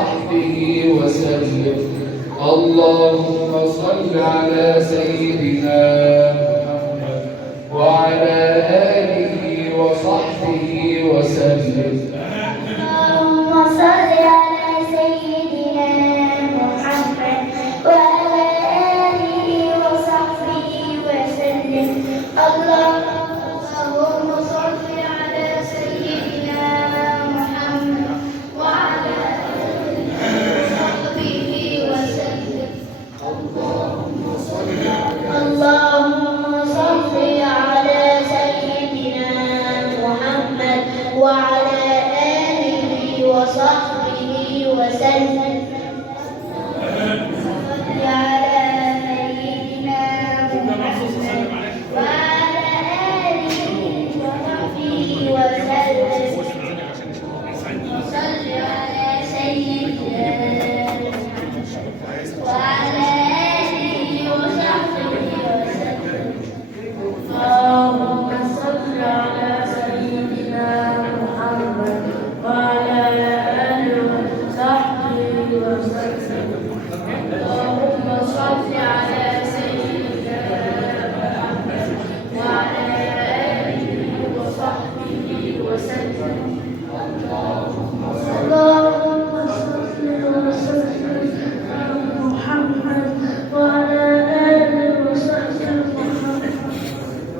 وصحبه وسلم. اللهم صل على سيدنا محمد وعلى آله وصحبه وسلم. اللهم صل على سيدنا محمد وعلى آله وصحبه وسلم. اللهم صل على سيدنا محمد وعلى آله وصحبه وسلم. اللهم صل على سيدنا محمد وعلى آله وصحبه وسلم.